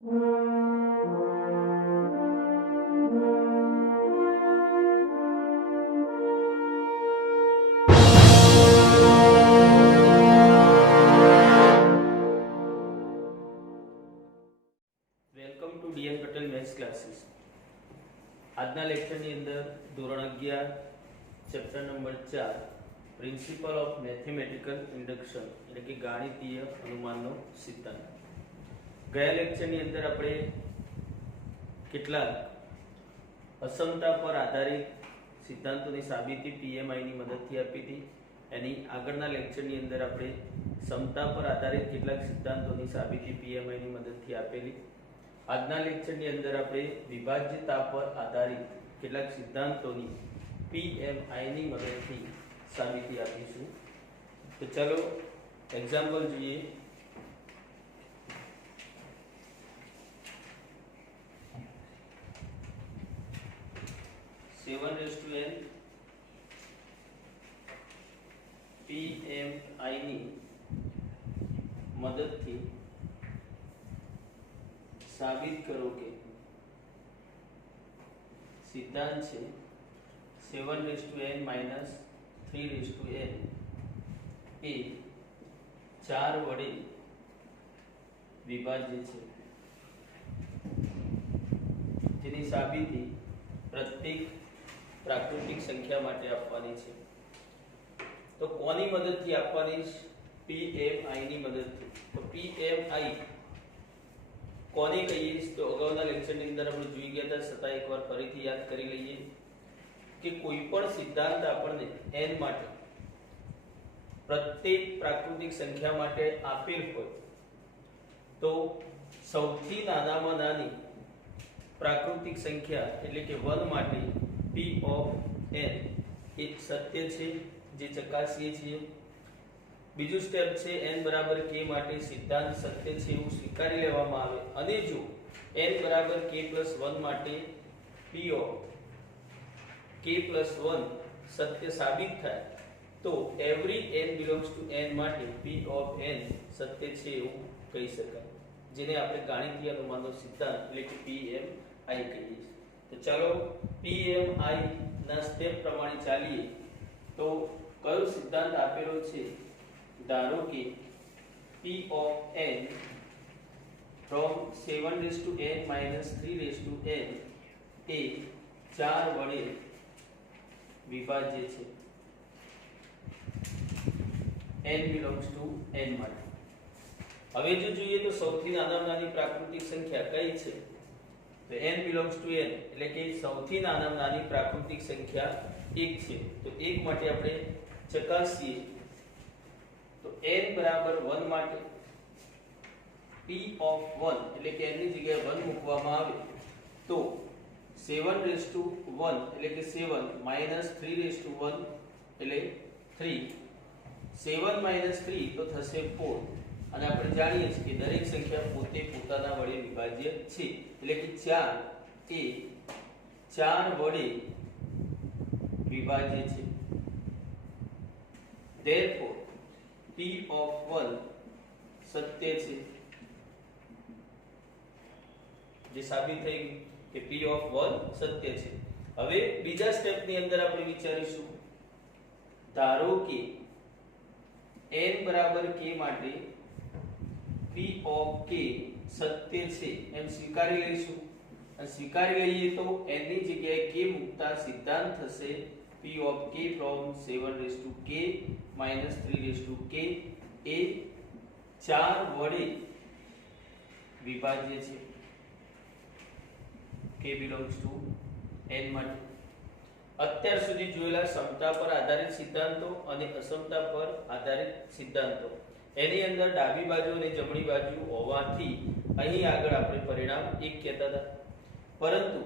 Welcome to DN Patel maths classes. આજના લેક્ચરની અંદર ધોરણ 11 chapter number 4 principal of mathematical induction એટલે કે ગાણિતીય અનુમાનનો સિદ્ધાંત. ગયા લેક્ચરની અંદર આપણે કેટલાક અસમતા પર આધારિત સિદ્ધાંતોની સાબિતી પીએમઆઈ ની મદદથી આપી હતી. એની આગળના લેક્ચરની અંદર આપણે સમતા પર આધારિત કેટલાક સિદ્ધાંતોની સાબિતી પીએમઆઈ ની મદદથી આપેલી. આજના લેક્ચરની અંદર આપણે વિભાજ્યતા પર આધારિત કેટલાક સિદ્ધાંતોની પીએમઆઈ ની મદદથી સાબિતી આપીશું. તો ચાલો એક્ઝામ્પલ જોઈએ. n પીએમઆઈ ની મદદથી સાબિત કરો કે સિદ્ધાંત છે 7n - 3n એ 4 વડે વિભાજ્ય છે, જેની સાબિતી પ્રત્યેક પ્રાકૃતિક સંખ્યા માટે આપવાની છે. તો કોની મદદથી આપવાની? પીએમઆઈ ની મદદથી. તો પીએમઆઈ કોને કહીએ? તો અગાઉના લેક્ચરની અંદર આપણે જોઈ ગયા હતા, છતાં એકવાર ફરીથી યાદ કરી લઈએ કે કોઈ પણ સિદ્ધાંત આપણને n માટે પ્રત્યેક પ્રાકૃતિક સંખ્યા માટે આપેલ હોય તો સૌથી નાનામાં નાની પ્રાકૃતિક સંખ્યા એટલે કે 1 માટે p ઓફ n એક સત્ય છે, જે ચકાસીએ છીએ. બીજું સ્ટેપ છે n બરાબર k માટે સિદ્ધાંત સત્ય છે એવું સ્વીકારી લેવામાં આવે, અને જો n બરાબર k + 1 માટે p ઓફ k + 1 સત્ય સાબિત થાય તો every n belongs to n માટે p ઓફ n સત્ય છે એવું કહી શકાય, જેને આપણે ગાણિતીય અનુમાનનો સિદ્ધાંત એટલે કે પીએમઆઈ કહીએ છીએ. તો ચાલો પીએમઆઈ ના સ્ટેપ પ્રમાણે ચાલીએ. તો કયો સિદ્ધાંત આપેલો છે? ધારો કે p of n from 7n - 3n એ 4 વડે વિભાજ્ય છે n belongs to n માટે. હવે જો જોઈએ તો સૌથી નાનામાં નાની પ્રાકૃતિક સંખ્યા કઈ છે? તો n belongs to n એટલે કે સૌથી નાનામાં નાની પ્રાકૃતિક સંખ્યા 1 છે. તો 1 માટે આપણે ચકાસીએ તો n બરાબર 1 માટે p of 1 એટલે કે n ની જગ્યાએ 1 મૂકવામાં આવે તો 7 raised to 1 એટલે કે 7 minus 3 raised to 1 એટલે 3. 7 minus 3 તો થશે 4. અને આપણે જાણીએ છીએ કે દરેક સંખ્યા પોતે પોતાના વડે વિભાજ્ય છે, એટલે કે 4 એ 4 વડે વિભાજ્ય છે. Therefore p of 1 સત્ય છે, જે સાબિત થઈ ગયું કે p of 1 સત્ય છે. હવે બીજા સ્ટેપ ની અંદર આપણે વિચારીશું. ધારો કે n બરાબર k માટે p of k સત્ય છે એમ સ્વીકારી લઈશું. અને સ્વીકારી લઈએ તો n ની જગ્યાએ k મૂકતા સિદ્ધાંત થશે p of k from 7 - k - 3 k એ 4 વડે વિભાજ્ય છે k belongs to n માટે. અત્યાર સુધી જોયેલા સમતા પર આધારિત સિદ્ધાંતો અને અસમતા પર આધારિત સિદ્ધાંતો એની અંદર ડાબી બાજુ અને જમણી બાજુ હોવાથી અહીં આગળ આપણે પરિણામ એક કહેતા હતા, પરંતુ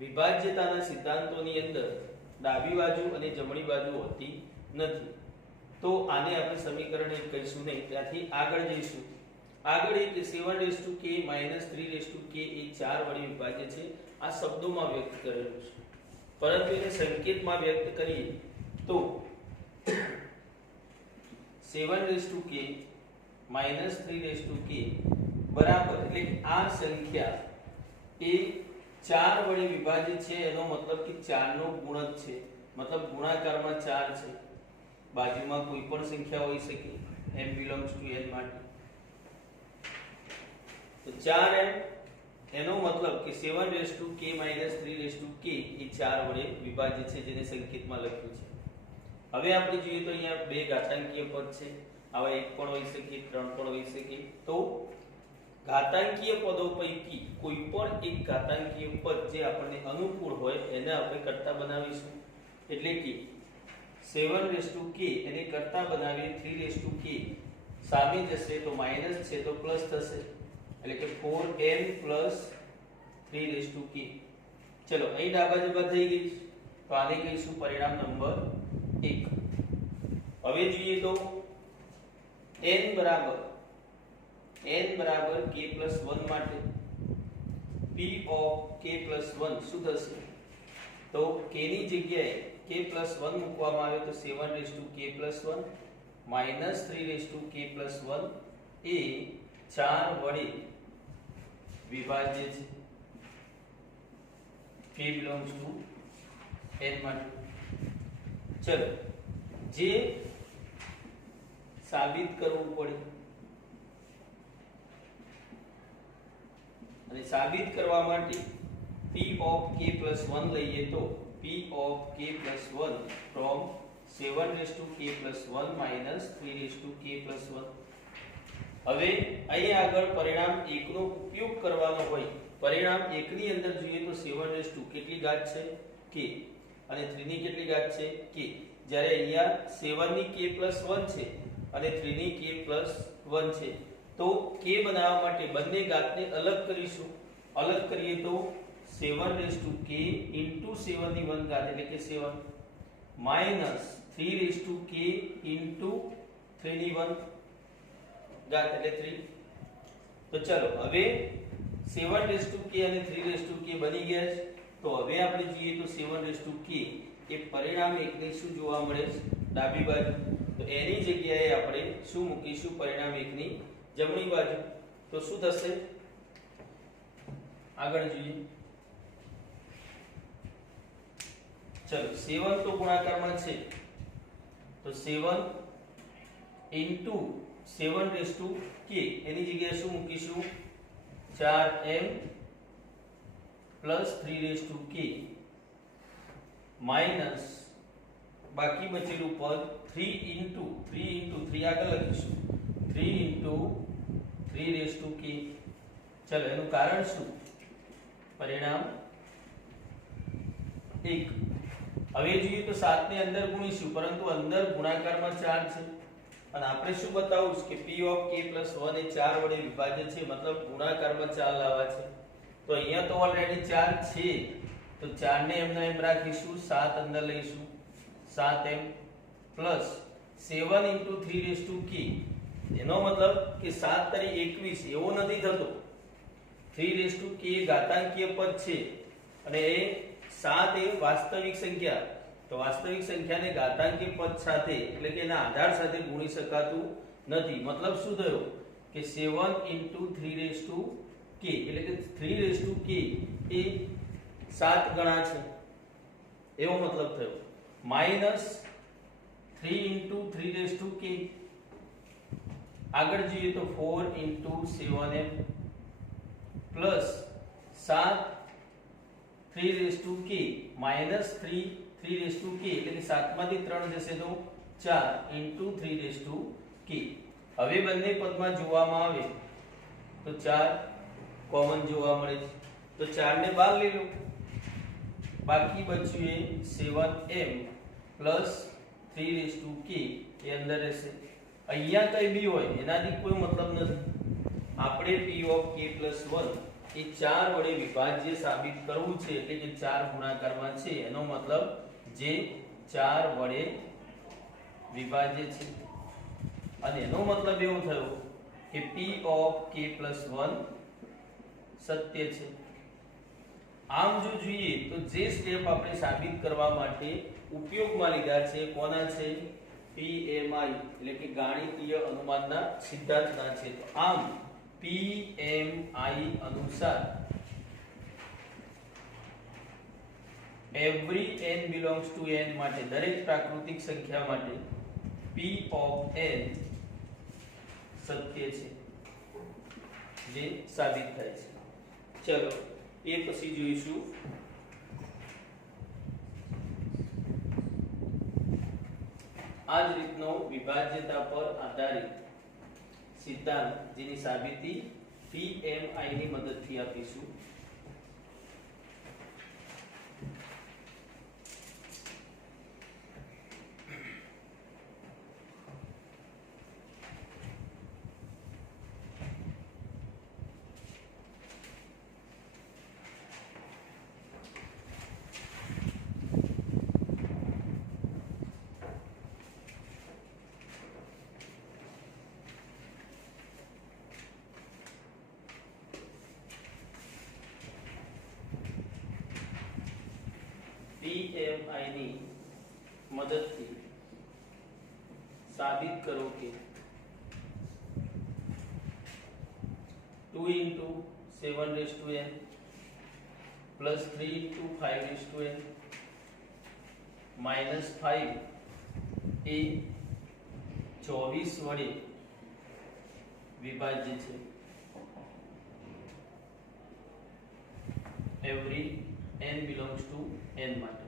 વિભાજ્યતાના સિદ્ધાંતોની અંદર ડાબી બાજુ અને જમણી બાજુ હોતી નથી. તો આને આપણે સમીકરણ 1 કહીશું નહીં, ત્યાંથી આગળ જઈશું. આગળ એ 7 k - 3 k એ 4 વડે વિભાજ્ય છે. આ શબ્દોમાં વ્યક્ત કરેલું છે, પરંતુ એને સંકેતમાં વ્યક્ત કરીએ તો 7 k - 3 k બરાબર એટલે કે આ સંખ્યા એ 4 વડે વિભાજિત છે એનો મતલબ કે 4 નો ગુણક છે, મતલબ ગુણાકારમાં 4 છે. બાજુમાં કોઈ પણ સંખ્યા હોઈ શકે m belongs to n માટે. તો 4m એનો મતલબ કે 7k - 3k એ 4 વડે વિભાજિત છે જેને સંકેતમાં લખ્યું છે. હવે આપણે જોઈએ તો અહીંયા બે ઘાતાંકીય પદ છે, આવા એક પણ હોઈ શકે, ત્રણ પણ હોઈ શકે. તો ઘાતાંકીય પદો પૈકી કોઈ પણ એક ઘાતાંકીય પદ જે આપણને અનુકૂળ હોય એને આપણે કર્તા બનાવીશું. એટલે કે 7k એને કર્તા બનાવીએ 3k સામે જશે તો માઈનસ છે તો પ્લસ થશે એટલે કે 4n + 3k. ચલો અહીં ડાબા જબા થઈ ગઈ તો આને કહીશું પરિણામ નંબર 1. હવે જોઈએ તો n બરાબર k + 1 માટે p of k + 1 શું થશે? તો k ની જગ્યાએ k + 1 મૂકવામાં આવે તો 7k + 1 - 3k + 1 એ 4 વડે વિભાજ્ય છે. k belongs to n માટે. ચલો જે સાબિત કરવું પડે અને સાબિત કરવા માટે p of k + 1 લઈએ તો p of k + 1 from 7k + 1 - 3k + 1. હવે અહીં આગળ પરિણામ 1 નો ઉપયોગ કરવાનો હોય. પરિણામ 1 ની અંદર જોઈએ તો 7 કેટલી ઘાત છે k અને 3 ની કેટલી ઘાત છે k. જ્યારે અહીંયા 7 ની k + 1 છે અને 3 ની k + 1 છે તો k બનાવવા માટે બંને ઘાતને અલગ કરીશું. અલગ કરીએ તો 7k * 7 ની 1 ઘાત એટલે કે 7 - 3k * 3 ની 1 ઘાત એટલે 3. તો ચલો હવે 7k અને 3k બની ગયા છે. તો હવે આપણે જોઈએ તો 7k એ પરિણામ 1 ની શું જોવા મળે છે ડાબી બાજુ. તો એની જગ્યાએ આપણે શું મૂકીશું પરિણામ 1 ની જમણી બાજુ. તો શું થશે આગળ જોઈએ. ચલો 7 તો ગુણાકારમાં છે તો 7 * 7k એની જગ્યાએ શું મૂકીશું 4m + 3k માઈનસ બાકી બચેલું પદ 3 આગળ લખીશું 3 * 3k. ચલો એનું કારણ શું પરિણામ 1. હવે જોઈએ તો 7 ને અંદર ગુણીશું પરંતુ અંદર ગુણાકારમાં 4 છે અને આપણે શું બતાવું કે p of k + 1 એ 4 વડે વિભાજ્ય છે, મતલબ ગુણાકારમાં 4 લાવવા છે. તો અહીંયા તો ઓલરેડી 4 છે તો 4 ને એમને એમ રાખીશું, 7 અંદર લઈશું 7m + 7 * 3k. એનો મતલબ કે 7 તરી 21 એવો નથી થતો. 3k ઘાતાંકીય પદ છે અને એ 7 એ વાસ્તવિક સંખ્યા. તો વાસ્તવિક સંખ્યાને ઘાતાંકીય પદ સાથે એટલે કે એના આધાર સાથે ગુણી શકાતું નથી. મતલબ શું થયો કે 7 * 3k એટલે કે 3k એ 7 ગણા છે એવો મતલબ થયો. -3 * 3k. આગળ જોઈએ તો 4 * 7m +7 3k -3k એટલે કે 7 માંથી 3 જશે તો 4 * 3k. હવે બંને પદમાં જોવામાં આવે તો 4 કોમન જોવા મળે છે તો 4 ને બહાર લઈ લો. બાકી બચ્યું એ 7m + 3k એ અંદર રહેશે. અહીંયા કઈ બી હોય એનાથી કોઈ મતલબ નથી. આપણે p of k + 1 એ 4 વડે વિભાજ્ય સાબિત કરવું છે એટલે કે 4 ગુણાકારમાં છે એનો મતલબ જે 4 વડે વિભાજ્ય છે અને એનો મતલબ એવો થયો કે p of k + 1 સત્ય છે. આમ જો જોઈએ તો જે સ્ટેપ આપણે સાબિત કરવા માટે ઉપયોગમાં લીધા છે કોના છે PMI એટલે કે ગાણિતીય અનુમાનના સિદ્ધાંતના છે. તો આમ PMI અનુસાર every n belongs to n માટે દરેક પ્રાકૃતિક સંખ્યા માટે P of n સત્ય છે, જે સાબિત થાય છે. ચલો એ પછી જોઈશું આ જ રીતનો વિભાજ્યતા પર આધારિત સિદ્ધાંત જેની સાબિતી PMI ની મદદથી આપીશું. PMI ની મદદથી સાબિત કરો કે 2 into 7 raised to n plus 3 into 5 raised to n minus 5 એ 24 વડે વિભાજ્ય છે. every n belongs to n માટે.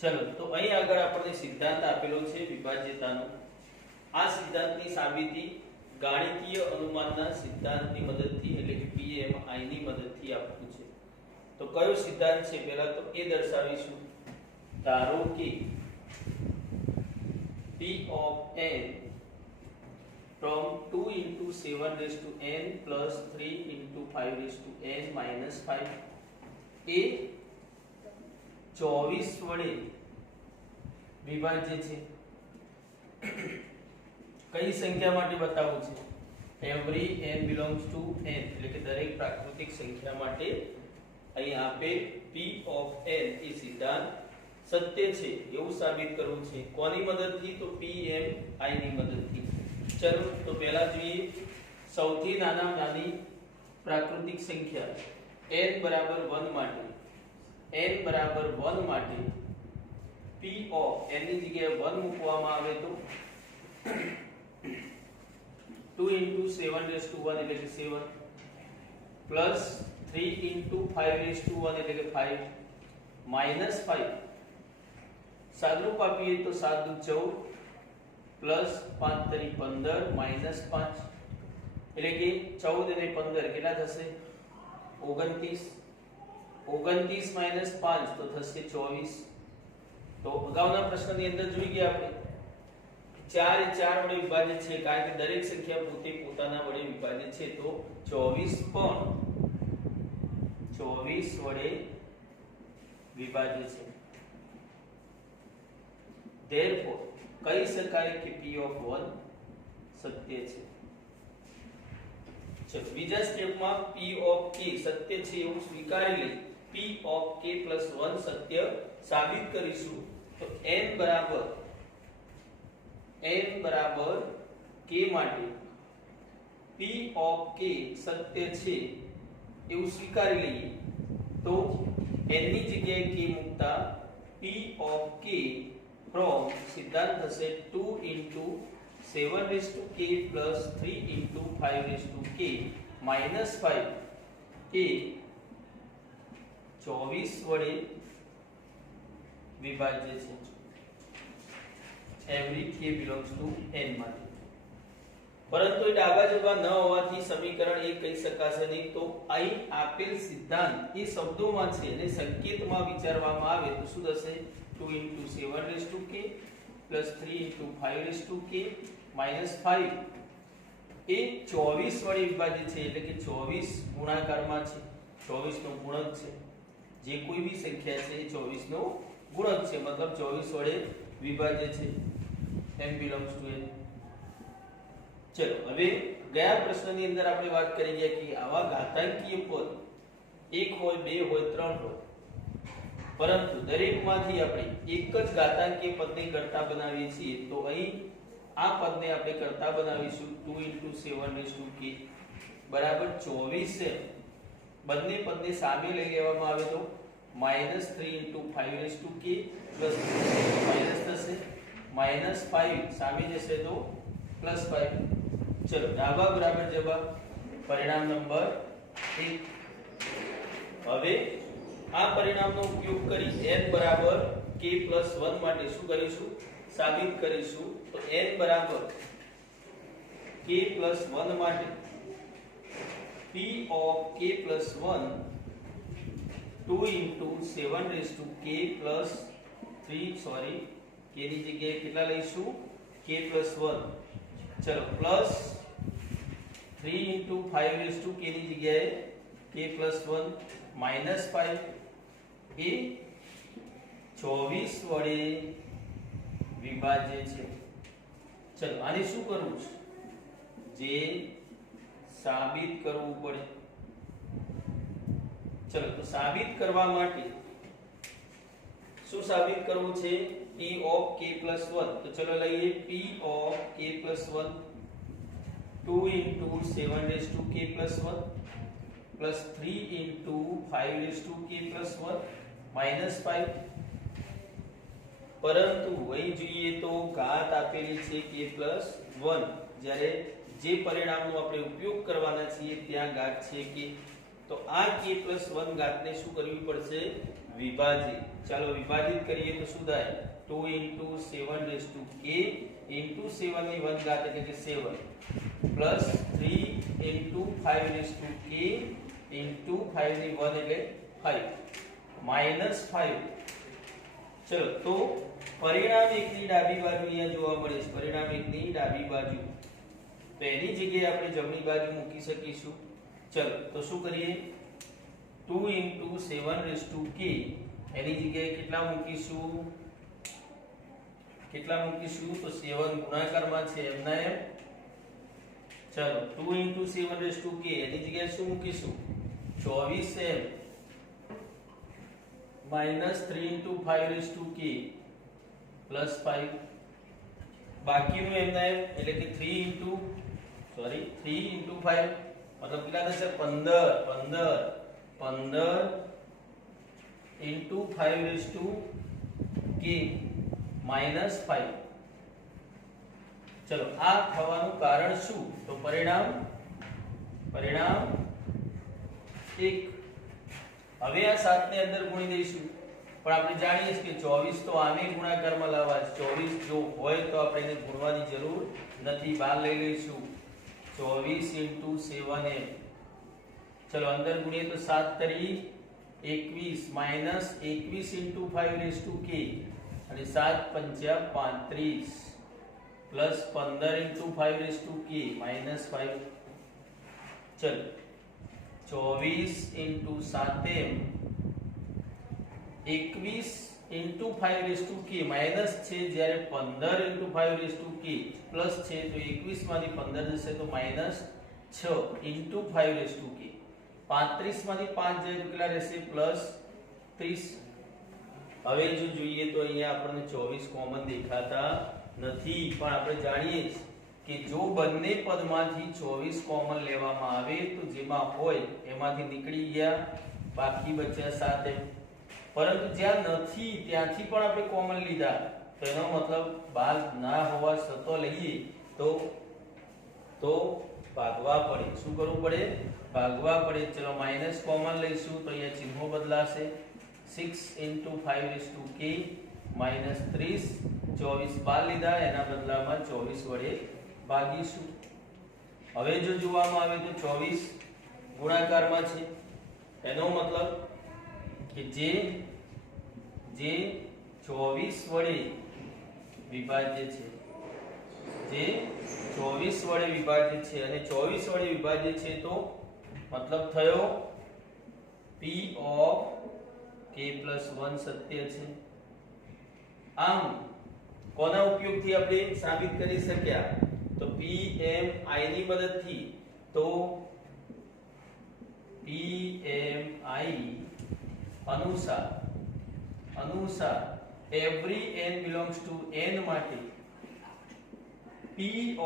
ચલો તો અહીં આગળ આપણને સિદ્ધાંત આપેલો છે વિભાજ્યતાનો. આ સિદ્ધાંતની સાબિતી ગાણિતીય અનુમાનના સિદ્ધાંતની મદદથી એટલે કે PMI ની મદદથી આપવું છે. તો કયો સિદ્ધાંત છે પહેલા તો એ દર્શાવીશું. ધારો કે P of n from 2 into 7 raised to n plus 3 into 5 raised to n minus 5 એ 24 વડે વિભાજ્ય છે. કઈ સંખ્યા માટે બતાવવું છે? every n belongs to n એટલે કે દરેક પ્રાકૃતિક સંખ્યા માટે અહીં આપેલ P of n એ સિદ્ધાંત સત્ય છે એવું સાબિત કરવું છે. કોની મદદથી? તો PMI ની મદદથી. ચલો તો પહેલા જોઈએ સૌથી નાનામાં નાની પ્રાકૃતિક સંખ્યા n બરાબર 1 માટે P of n ની જગ્યાએ 1 મૂકવામાં આવે તો 2 into 7 raised to 1 એટલે કે 7 plus 3 into 5 raised to 1 એટલે કે 5 minus 5 સાદરૂપ આપીએ તો 7 દુ 14 plus 5 તરી 15 minus 5 એટલે કે 14 અને 15 કેટલા થશે? 29 minus 5 તો થશે 24. તો અગાઉના પ્રશ્નની અંદર જોઈ ગયા આપણે 4 એ 4 વડે વિભાજિત છે કારણ કે દરેક સંખ્યા પોતે પોતાના વડે વિભાજિત છે. તો 24 પણ 24 વડે વિભાજિત છે. therefore કહી શકાય કે P of 1 સત્ય છે. ચલો બીજા સ્ટેપમાં P of k સત્ય છે એવું સ્વીકારી લઈ P of k plus 1 સત્ય સાબિત કરીશું. તો n બરાબર k માટે P of k સત્ય છે એવું સ્વીકારી લઈએ તો n ની જગ્યાએ k મૂકતા P of k from સિદ્ધાંત થશે 2 into 7 raised to k plus 3 into 5 raised to k minus 5 એ 24 વડે વિભાજ્ય છે. every k belongs to n માટે. પરંતુ એ ડાબા જવાબ ન હોવાથી સમીકરણ એ કહી શકાશે નહીં. તો અહીં આપેલ સિદ્ધાંત એ શબ્દોમાં છે અને સંકેતમાં વિચારવામાં આવે તો શું થશે? 2 into 7 raised to k plus 3 into 5 raised to k minus 5 એ 24 વડે વિભાજિત છે એટલે કે 24 ગુણાકારમાં છે. 24 નો ગુણક છે. જે કોઈ બી સંખ્યા છે એ 24 નો ગુણક છે મતલબ 24 વડે વિભાજ્ય છે. n belongs to n. ચલો હવે ગયા પ્રશ્નની અંદર આપણે વાત કરી ગયા કે આવા ઘાતાંકીય પદ 1 હોય 2 હોય 3 હોય પરંતુ દરેકમાંથી આપણે એક જ ઘાતાંકીય પદને કર્તા બનાવીએ છીએ. તો અહીં આ પદને આપણે કર્તા બનાવીશું 2 into 7 raised to k બરાબર 24m બંને પદને સામે લઈ લેવામાં આવે તો -3 * 5k પ્લસ માઈનસ થશે -5 સામે જશે તો +5. ચલો ડાબા બરાબર જવાબ પરિણામ નંબર 1. હવે આ પરિણામનો ઉપયોગ કરી n બરાબર k + 1 માટે શું કરીશું સાબિત કરીશું. તો n બરાબર k + 1 માટે p of k + 1 2 * 7k + 3 sorry k ની જગ્યાએ કેટલા લઈશું k + 1. ચલો પ્લસ 3 * 5k ની જગ્યાએ k + 1 -5 એ 24 વડે વિભાજ્ય છે. ચલો આને શું કરવું છે જે સાબિત કરવું પડે. ચલો તો સાબિત કરવા માટે શું સાબિત કરવું છે p of k + 1. તો ચલો લઈએ p of k + 1 2 * 7k + 1 plus 3 * 5k + 1 -5. પરંતુ અહીં જોઈએ તો ઘાત આપેલી છે k + 1 જ્યારે જે પરિણામનો આપણે ઉપયોગ કરવાના છીએ ત્યાં ઘાત છે k. તો આ k + 1 ઘાતને શું કરવી પડશે વિભાજિત. ચાલો વિભાજિત કરીએ તો શું થાય 2 * 7k * 7 ની 1 ઘાત એટલે કે 7 plus 3 * 5k into 5 ની 1 એટલે 5 -5. ચલો તો પરિણામ 1 ની ડાબી બાજુ અહીંયા જોવા મળે છે. પરિણામ 1 ની ડાબી બાજુ તો એની જગ્યાએ આપણે જમણી બાજુ મૂકી શકીશું. ચલો તો શું કરીએ 2 * 7k એની જગ્યાએ કેટલા મૂકીશું તો 7 ગુણાકારમાં છે એમના એમ. ચલો 2 * 7k એની જગ્યાએ શું મૂકીશું 24m -3 * 5k + 5 બાકીનું એમના એમ એટલે કે 3 * 5 મતલબ કેટલા થશે 15 * 5k -5. ચલો આ થવાનું કારણ શું તો પરિણામ 1. હવે આ 7 ને અંદર ગુણી દઈશું પણ આપણે જાણીએ છીએ કે 24 તો આમે ગુણાકારમાં લાવવા છે. 24 જો હોય તો આપણે એને ગુણવાની જરૂર નથી, બહાર લઈ લઈશું 24 * 7m. ચલો અંદર ગુણીએ તો 7 તરી 21 -21 * 5k અને 7 પંચા 35 પ્લસ 15 * 5k -5. ચલો 24 * 7m 21 * 5k માઈનસ છે જ્યારે 15 * 5k પ્લસ છે તો 21 માંથી 15 જશે તો -6 * 5k 35 માંથી 5 જાય તો કેટલા રહેશે +30. હવે જો જોઈએ તો અહીંયા આપણને 24 કોમન દેખાતા નથી પણ આપણે જાણીએ કે જો બંને પદમાંથી 24 કોમન લેવામાં આવે તો જેમાં હોય એમાંથી નીકળી ગયા બાકી બચ્યા 7m. પરંતુ જ્યાં નથી ત્યાંથી પણ આપણે કોમન લીધા તો એનો મતલબ બાદ ના હોવા છતાં લઈએ તો ભાગવા પડે. શું કરવું પડે ભાગવા પડે. ચલો માઈનસ કોમન લઈશું તો અહીંયા ચિહ્નો બદલાશે 6 * 5k -30 24 બાર લીધા એના બદલામાં 24 વડે ભાગીશું. હવે જો જોવામાં આવે તો 24 ગુણાકારમાં છે એનો મતલબ કે જે 24 વડે વિભાજ્ય છે અને 24 વડે વિભાજ્ય છે તો મતલબ થયો p of k + 1 સત્ય છે. આમ કોના ઉપયોગથી આપણે સાબિત કરી શક્યા તો PMI ની મદદથી. તો PMI અનુસાર every n belongs to n માટે p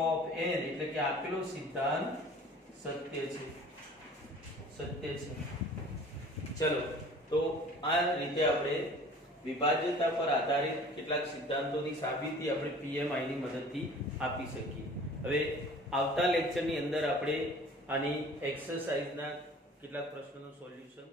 of n એટલે કે આપેલો સિદ્ધાંત સત્ય છે. સત્ય છે. ચલો, તો આ રીતે આપણે વિભાજ્યતા પર આધારિત કેટલાક સિદ્ધાંતોની સાબિતી આપણે PMI ની મદદથી આપી શકીએ. હવે આવતા લેક્ચરની અંદર આપણે આની એક્સરસાઇઝના કેટલાક પ્રશ્નોનું સોલ્યુશન